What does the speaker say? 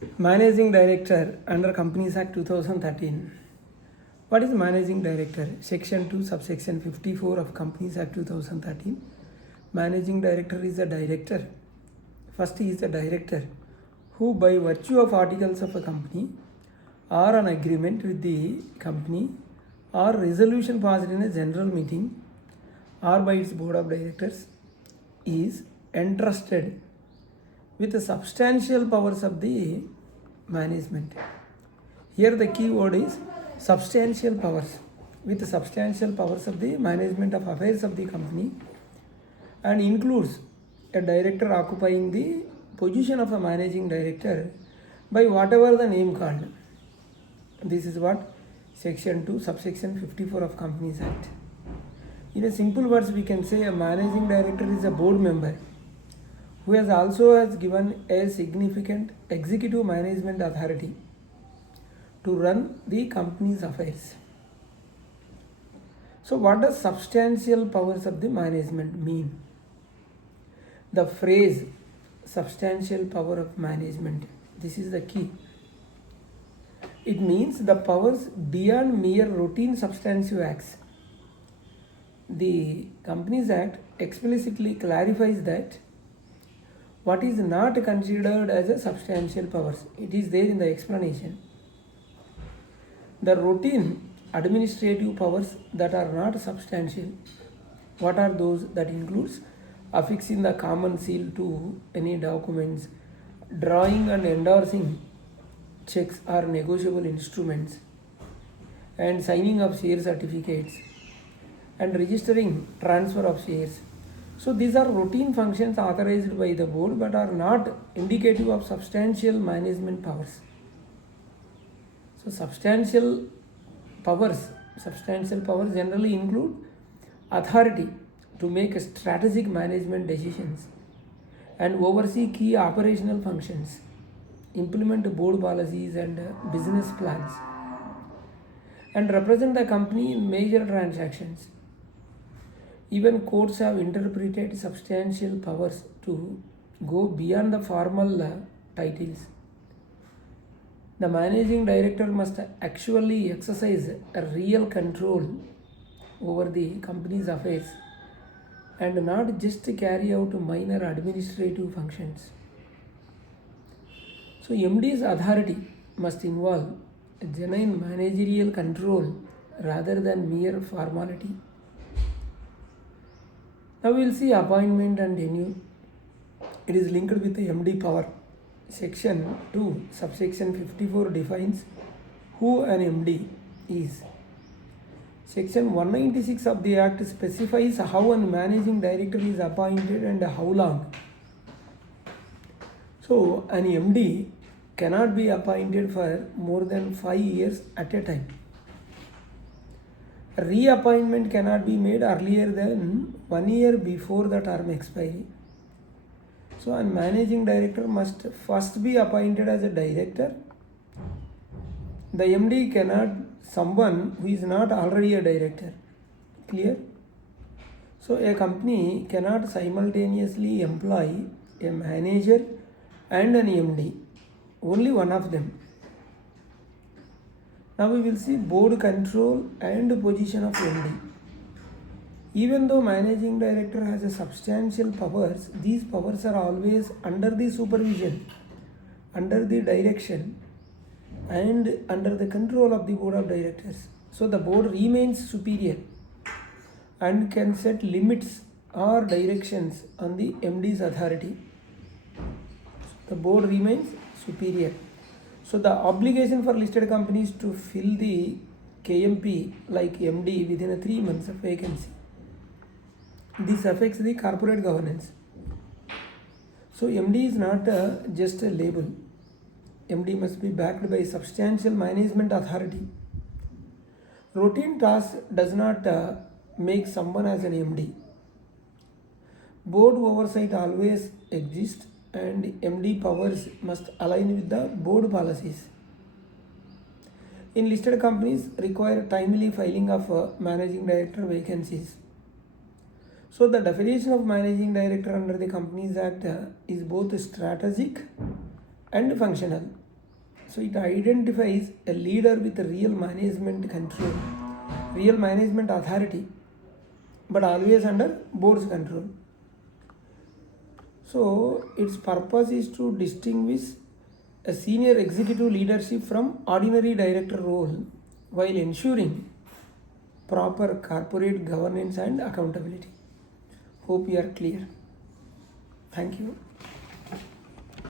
Managing Director under Companies Act 2013. What is Managing Director? Section 2, subsection 54 of Companies Act 2013. Managing Director is a director. First, he is the director who, by virtue of articles of a company or an agreement with the company or resolution passed in a general meeting or by its board of directors, is entrusted with the substantial powers of the management. Here the key word is substantial powers. With the substantial powers of the management of affairs of the company, and includes a director occupying the position of a managing director by whatever the name called. This is what section 2 subsection 54 of Companies Act. In a simple words, we can say a managing director is a board member who has given a significant executive management authority to run the company's affairs. So what does substantial powers of the management mean? The phrase substantial power of management, this is the key. It means the powers beyond mere routine substantive acts. The Companies Act explicitly clarifies that what is not considered as a substantial powers. It is there in the explanation. The routine administrative powers that are not substantial. What are those? That includes affixing the common seal to any documents, drawing and endorsing checks or negotiable instruments, and signing of share certificates, and registering transfer of shares. So these are routine functions authorized by the board but are not indicative of substantial management powers. So substantial powers generally include authority to make strategic management decisions and oversee key operational functions, implement board policies and business plans, and represent the company in major transactions. Even courts have interpreted substantial powers to go beyond the formal titles. The managing director must actually exercise a real control over the company's affairs and not just carry out minor administrative functions. So MD's authority must involve a genuine managerial control rather than mere formality. Now we will see appointment and tenure. It is linked with the MD power. Section 2 subsection 54 defines who an MD is. Section 196 of the Act specifies how a managing director is appointed and how long. So an MD cannot be appointed for more than 5 years at a time. Reappointment cannot be made earlier than 1 year before the term expiry. So a managing director must first be appointed as a director. The MD cannot someone who is not already a director. Clear? So a company cannot simultaneously employ a manager and an MD. Only one of them. Now we will see board control and position of MD. Even though managing director has a substantial powers, these powers are always under the supervision, under the direction, and under the control of the board of directors. So the board remains superior and can set limits or directions on the MD's authority. The board remains superior. So the obligation for listed companies to fill the KMP like MD within 3 months of vacancy. This affects the corporate governance. So MD is not just a label. MD must be backed by substantial management authority. Routine task does not make someone as an MD. Board oversight always exists and MD powers must align with the board policies. In listed companies require timely filing of managing director vacancies. So the definition of managing director under the Companies Act is both strategic and functional. So it identifies a leader with a real management control, real management authority, but always under board's control. So its purpose is to distinguish a senior executive leadership from ordinary director role while ensuring proper corporate governance and accountability. Hope you are clear. Thank you.